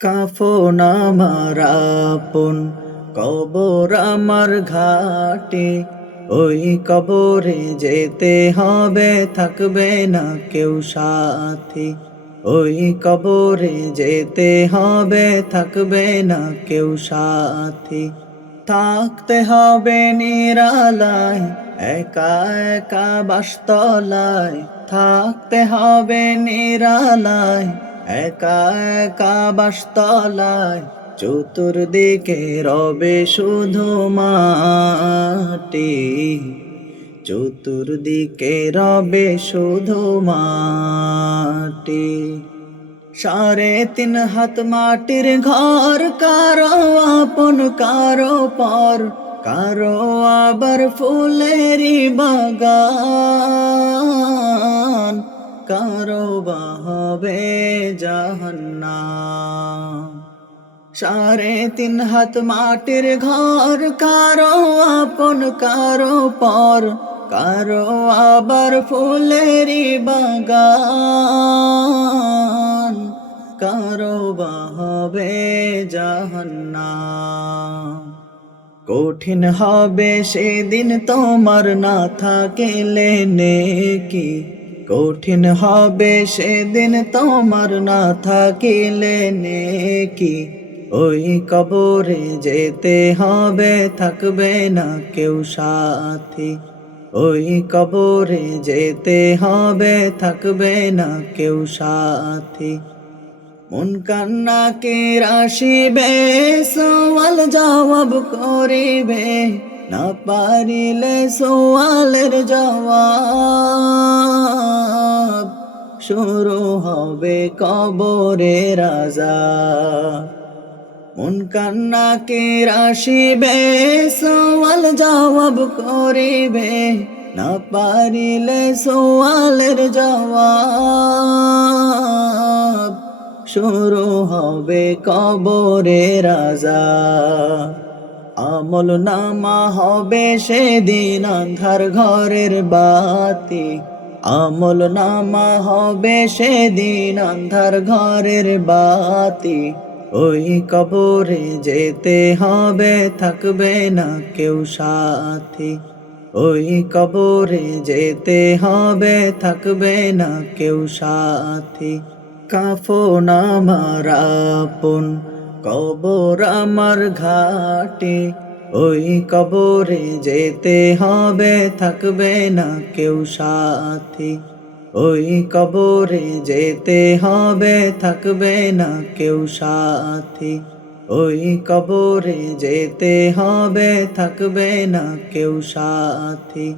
কাফন আমার আপন, কবর আমার ঘাটে। ওই কবরে যেতে হবে, থাকবে না কেউ সাথী। ওই কবরে যেতে হবে, থাকবে না কেউ সাথী। থাকতে হবে নিরালায়, একা একা বাসতলায়। থাকতে হবে নিরালায়, একা একা বাসতলায়। চতুর্দিকে রবে শুধু মাটি, চতুর্দিকে রবে শুধু মাটি। 3.5 হাত মাটির ঘর, কারো আপন কারো পর, কারো আবার ফুলেরই বাগান, কারো বা হবে জাহান্নাম। 3.5 হাত মাটির ঘর, কারো আপন কারো পর, কারো আবার ফুলেরই বাগান, কারো বা হবে জাহান্নাম। কঠিন হবে সেদিন তোমার না থাকিলে নেকি, কঠিন হবে সেদিন তোমার না থাকিলে নেকি। ওই কবরে যেতে হবে, থাকবে না কেউ সাথী। ওই কবরে যেতে হবে, থাকবে না কেউ সাথী। মন কান্না কে আসিবে, সওয়াল জবাব করিবে, না পারিলে সওয়ালের জবাব। শুরু হবে কবরের আযাব। মন কান্না কে আসিবে, সওয়াল জবাব করিবে, না পারিলে সওয়ালের জবাব। শুরু হবে কবরের আযাব। আমল নামা হবে সেদিন আন্ধার ঘরের বাতি, আমল নামা হবে সেদিন আন্ধার ঘরের বাতি। ওই কবরে যেতে হবে, থাকবে না কেউ সাথী। ওই কবরে যেতে হবে, থাকবে না কেউ সাথী। কাফন আমার আপন, কবর আমার ঘাটে। ওই কবরে যেতে হবে, থাকবে না কেউ সাথী। ওই কবরে যেতে হবে, থাকবে না কেউ সাথী। ওই কবরে যেতে হবে, থাকবে না কেউ সাথী।